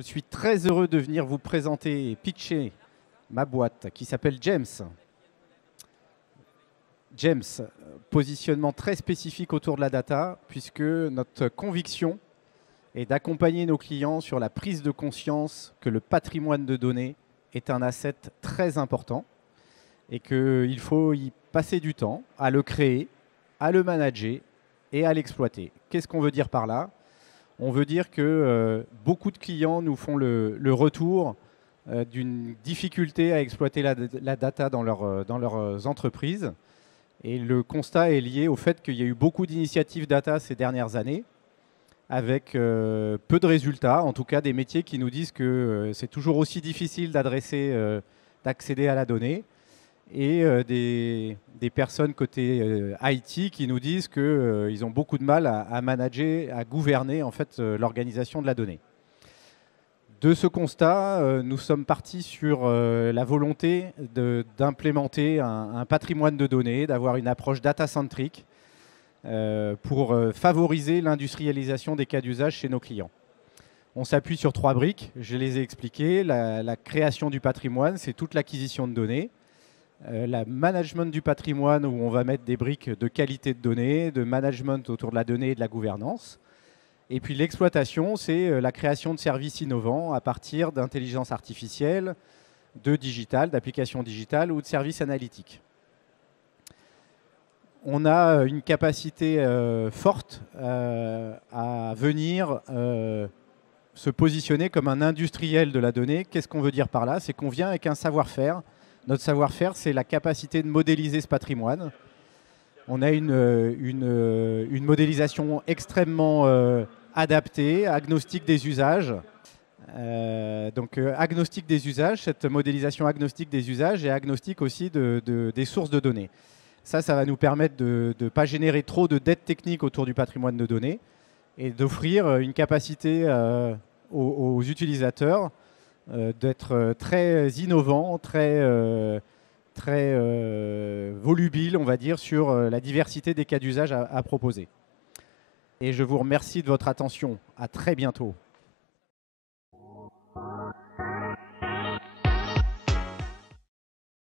Je suis très heureux de venir vous présenter et pitcher ma boîte qui s'appelle James. James, positionnement très spécifique autour de la data, puisque notre conviction est d'accompagner nos clients sur la prise de conscience que le patrimoine de données est un asset très important et qu'il faut y passer du temps à le créer, à le manager et à l'exploiter. Qu'est-ce qu'on veut dire par là ? On veut dire que beaucoup de clients nous font le retour d'une difficulté à exploiter la data dans leurs entreprises. Et le constat est lié au fait qu'il y a eu beaucoup d'initiatives data ces dernières années, avec peu de résultats, en tout cas des métiers qui nous disent que c'est toujours aussi difficile d'accéder à la donnée, et des personnes côté IT qui nous disent qu'ils ont beaucoup de mal à manager, à gouverner en fait, l'organisation de la donnée. De ce constat, nous sommes partis sur la volonté d'implémenter un patrimoine de données, d'avoir une approche data-centrique pour favoriser l'industrialisation des cas d'usage chez nos clients. On s'appuie sur 3 briques, je les ai expliquées. La création du patrimoine, c'est toute l'acquisition de données. La management du patrimoine, où on va mettre des briques de qualité de données, de management autour de la donnée et de la gouvernance. Et puis l'exploitation, c'est la création de services innovants à partir d'intelligence artificielle, de digital, d'applications digitales ou de services analytiques. On a une capacité forte à venir se positionner comme un industriel de la donnée. Qu'est-ce qu'on veut dire par là? C'est qu'on vient avec un savoir-faire. Notre savoir-faire, c'est la capacité de modéliser ce patrimoine. On a une modélisation extrêmement adaptée, agnostique des usages. Agnostique des usages, cette modélisation agnostique des usages est agnostique aussi des sources de données. Ça va nous permettre de ne pas générer trop de dettes techniques autour du patrimoine de données et d'offrir une capacité aux utilisateurs d'être très innovant, très volubile, on va dire, sur la diversité des cas d'usage à proposer. Et je vous remercie de votre attention. À très bientôt.